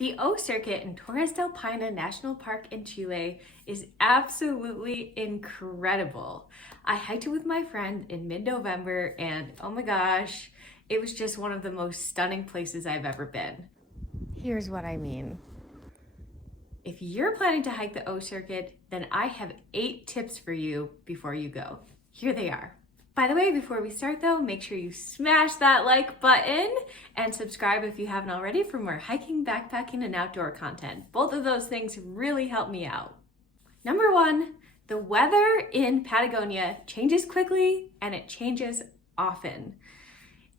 The O Circuit in Torres del Paine National Park in Chile is absolutely incredible. I hiked it with my friend in mid-November and oh my gosh, it was just one of the most stunning places I've ever been. Here's what I mean. If you're planning to hike the O Circuit, then I have 8 tips for you before you go. Here they are. By the way, before we start though, make sure you smash that like button and subscribe if you haven't already for more hiking, backpacking, and outdoor content. Both of those things really help me out. Number 1, the weather in Patagonia changes quickly and it changes often.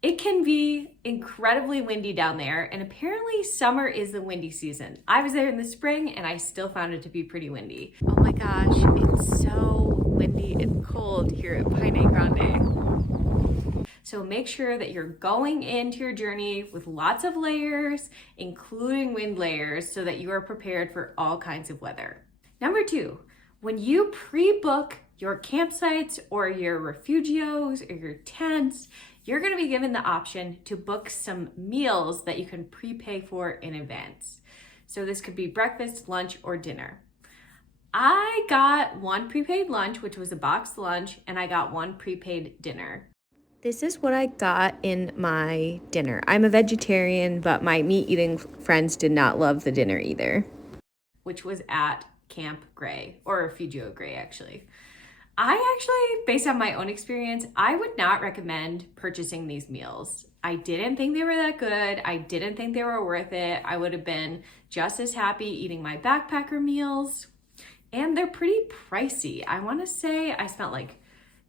It can be incredibly windy down there, and apparently summer is the windy season. I was there in the spring and I still found it to be pretty windy. Oh my gosh, it's so windy and cold here at Paine Grande. So make sure that you're going into your journey with lots of layers, including wind layers, so that you are prepared for all kinds of weather. Number 2, when you pre-book your campsites or your refugios or your tents, you're going to be given the option to book some meals that you can prepay for in advance. So this could be breakfast, lunch, or dinner. I got one prepaid lunch, which was a boxed lunch, and I got one prepaid dinner. This is what I got in my dinner. I'm a vegetarian, but my meat-eating friends did not love the dinner either. Which was at Camp Gray, or Refugio Gray, actually. Based on my own experience, I would not recommend purchasing these meals. I didn't think they were that good. I didn't think they were worth it. I would have been just as happy eating my backpacker meals. And they're pretty pricey. I want to say I spent like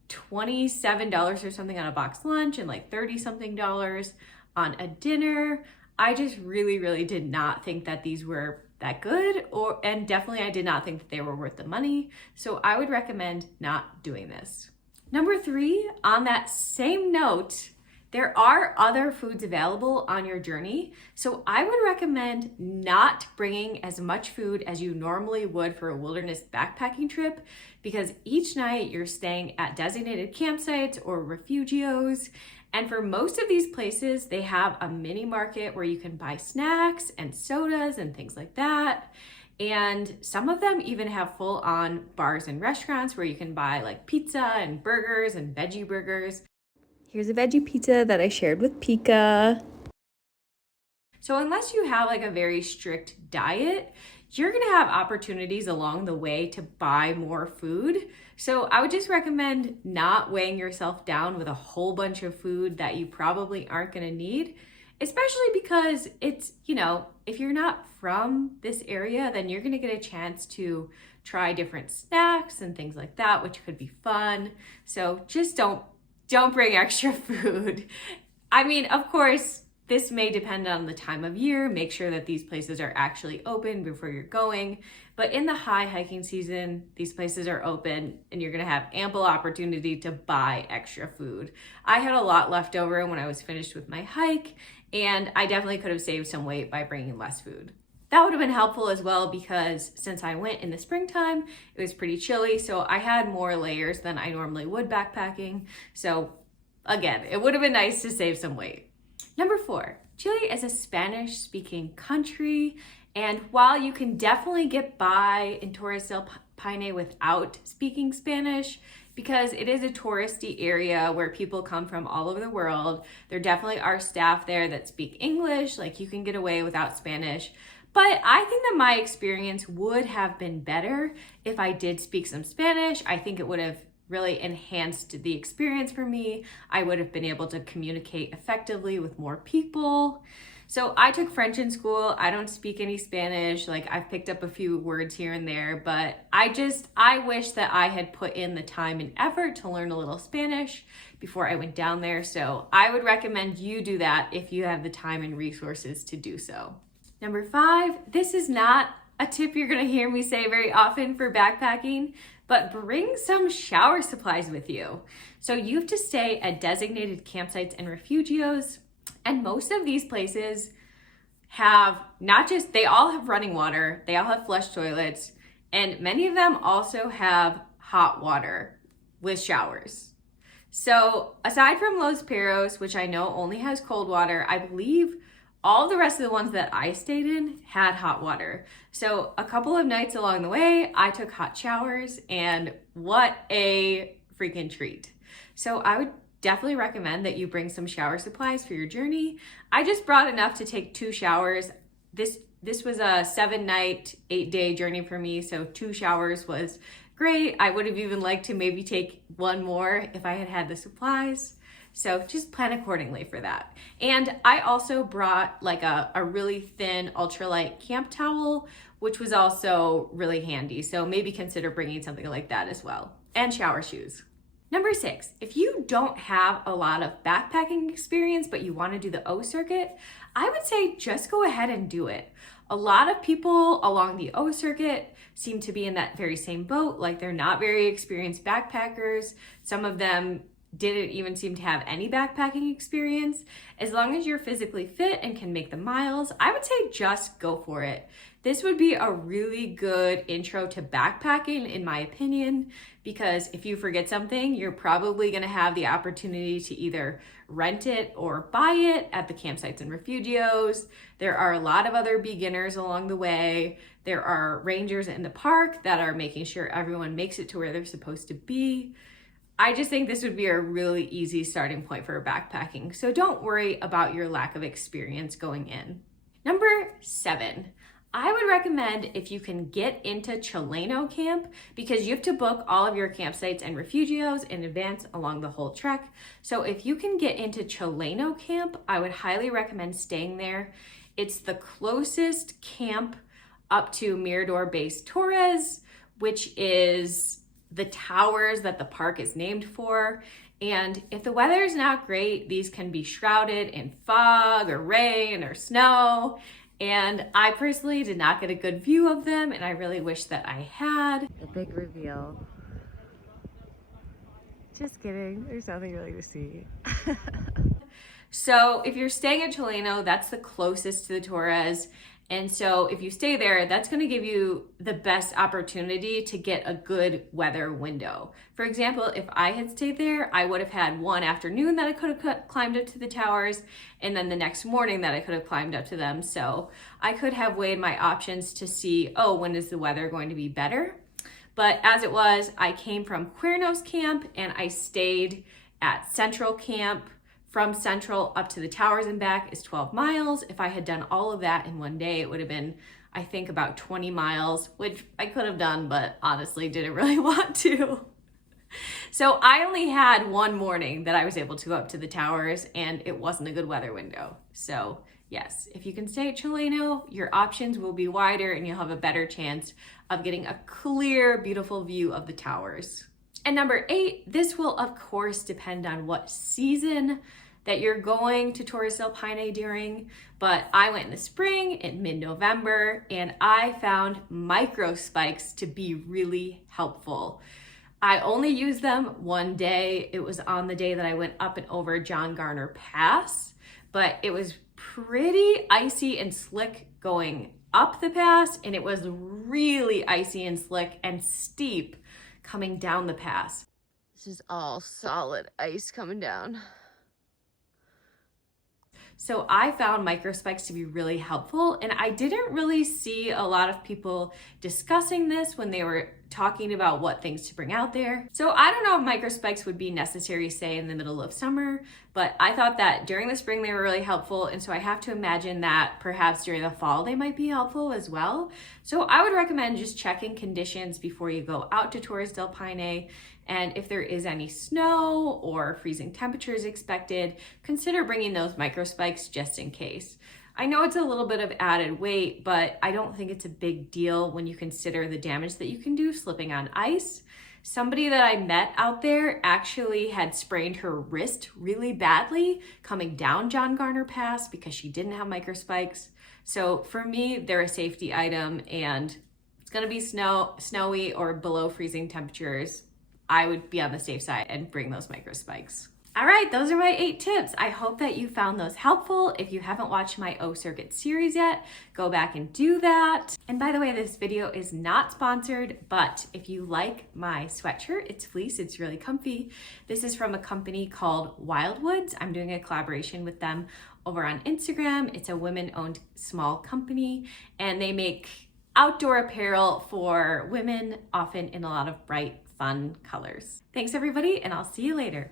$27 or something on a boxed lunch and like $30 something on a dinner. I just really did not think that these were that good, and definitely I did not think that they were worth the money. So I would recommend not doing this. Number 3, on that same note, there are other foods available on your journey. So I would recommend not bringing as much food as you normally would for a wilderness backpacking trip, because each night you're staying at designated campsites or refugios. And for most of these places, they have a mini market where you can buy snacks and sodas and things like that. And some of them even have full-on bars and restaurants where you can buy like pizza and burgers and veggie burgers. Here's a veggie pizza that I shared with Pika. So unless you have like a very strict diet, you're gonna have opportunities along the way to buy more food. So I would just recommend not weighing yourself down with a whole bunch of food that you probably aren't gonna need, especially because it's, if you're not from this area, then you're gonna get a chance to try different snacks and things like that, which could be fun. So just don't bring extra food. I mean, of course, this may depend on the time of year. Make sure that these places are actually open before you're going. But in the high hiking season, these places are open and you're gonna have ample opportunity to buy extra food. I had a lot left over when I was finished with my hike, and I definitely could have saved some weight by bringing less food. That would have been helpful as well, because since I went in the springtime, it was pretty chilly, so I had more layers than I normally would backpacking. So again, it would have been nice to save some weight. Number 4, Chile is a Spanish-speaking country, and while you can definitely get by in Torres del Paine without speaking Spanish, because it is a touristy area where people come from all over the world, there definitely are staff there that speak English, like you can get away without Spanish. But I think that my experience would have been better if I did speak some Spanish. I think it would have really enhanced the experience for me. I would have been able to communicate effectively with more people. So I took French in school. I don't speak any Spanish. Like, I've picked up a few words here and there, but I wish that I had put in the time and effort to learn a little Spanish before I went down there. So I would recommend you do that if you have the time and resources to do so. Number 5, this is not a tip you're gonna hear me say very often for backpacking, but bring some shower supplies with you. So you have to stay at designated campsites and refugios, and most of these places have they all have running water, they all have flush toilets, and many of them also have hot water with showers. So aside from Los Perros, which I know only has cold water, I believe all the rest of the ones that I stayed in had hot water. So a couple of nights along the way, I took hot showers, and what a freaking treat. So I would definitely recommend that you bring some shower supplies for your journey. I just brought enough to take 2 showers. This was a 7-night, 8-day journey for me, so 2 showers was great. I would have even liked to maybe take 1 more if I had had the supplies. So just plan accordingly for that. And I also brought like a really thin ultralight camp towel, which was also really handy. So maybe consider bringing something like that as well. And shower shoes. Number 6, if you don't have a lot of backpacking experience, but you want to do the O circuit, I would say just go ahead and do it. A lot of people along the O circuit seem to be in that very same boat, like they're not very experienced backpackers. Some of them didn't even seem to have any backpacking experience. As long as you're physically fit and can make the miles, I would say just go for it. This would be a really good intro to backpacking, in my opinion, because if you forget something, you're probably gonna have the opportunity to either rent it or buy it at the campsites and refugios. There are a lot of other beginners along the way. There are rangers in the park that are making sure everyone makes it to where they're supposed to be. I just think this would be a really easy starting point for backpacking. So don't worry about your lack of experience going in. Number 7, I would recommend if you can get into Chileno Camp, because you have to book all of your campsites and refugios in advance along the whole trek. So if you can get into Chileno Camp, I would highly recommend staying there. It's the closest camp up to Mirador Base Torres, which is the towers that the park is named for. And if the weather is not great, these can be shrouded in fog or rain or snow. And I personally did not get a good view of them, and I really wish that I had. The big reveal. Just kidding, there's nothing really to see. So if you're staying at Chileno, that's the closest to the Torres. And so if you stay there, that's going to give you the best opportunity to get a good weather window. For example, if I had stayed there, I would have had one afternoon that I could have climbed up to the towers, and then the next morning that I could have climbed up to them. So I could have weighed my options to see, oh, when is the weather going to be better? But as it was, I came from Cuernos Camp and I stayed at Central Camp. From Central up to the towers and back is 12 miles. If I had done all of that in one day, it would have been, I think, about 20 miles, which I could have done, but honestly didn't really want to. So I only had one morning that I was able to go up to the towers, and it wasn't a good weather window. So yes, if you can stay at Chileno, your options will be wider and you'll have a better chance of getting a clear, beautiful view of the towers. And number 8, this will of course depend on what season that you're going to Torres del Paine during, but I went in the spring, in mid-November, and I found micro spikes to be really helpful. I only used them one day. It was on the day that I went up and over John Garner Pass, but it was pretty icy and slick going up the pass, and it was really icy and slick and steep coming down the pass. This is all solid ice coming down. So I found microspikes to be really helpful, and I didn't really see a lot of people discussing this when they were talking about what things to bring out there. So I don't know if microspikes would be necessary, say, in the middle of summer, but I thought that during the spring they were really helpful, and so I have to imagine that perhaps during the fall they might be helpful as well. So I would recommend just checking conditions before you go out to Torres del Paine, and if there is any snow or freezing temperatures expected, consider bringing those microspikes just in case. I know it's a little bit of added weight, but I don't think it's a big deal when you consider the damage that you can do slipping on ice. Somebody that I met out there actually had sprained her wrist really badly coming down John Garner Pass because she didn't have microspikes. So for me, they're a safety item, and it's gonna be snowy or below freezing temperatures. I would be on the safe side and bring those microspikes. All right, those are my 8 tips. I hope that you found those helpful. If you haven't watched my O Circuit series yet, go back and do that. And by the way, this video is not sponsored, but if you like my sweatshirt, it's fleece, it's really comfy. This is from a company called Wildwoods. I'm doing a collaboration with them over on Instagram. It's a women-owned small company, and they make outdoor apparel for women, often in a lot of bright, fun colors. Thanks everybody, and I'll see you later.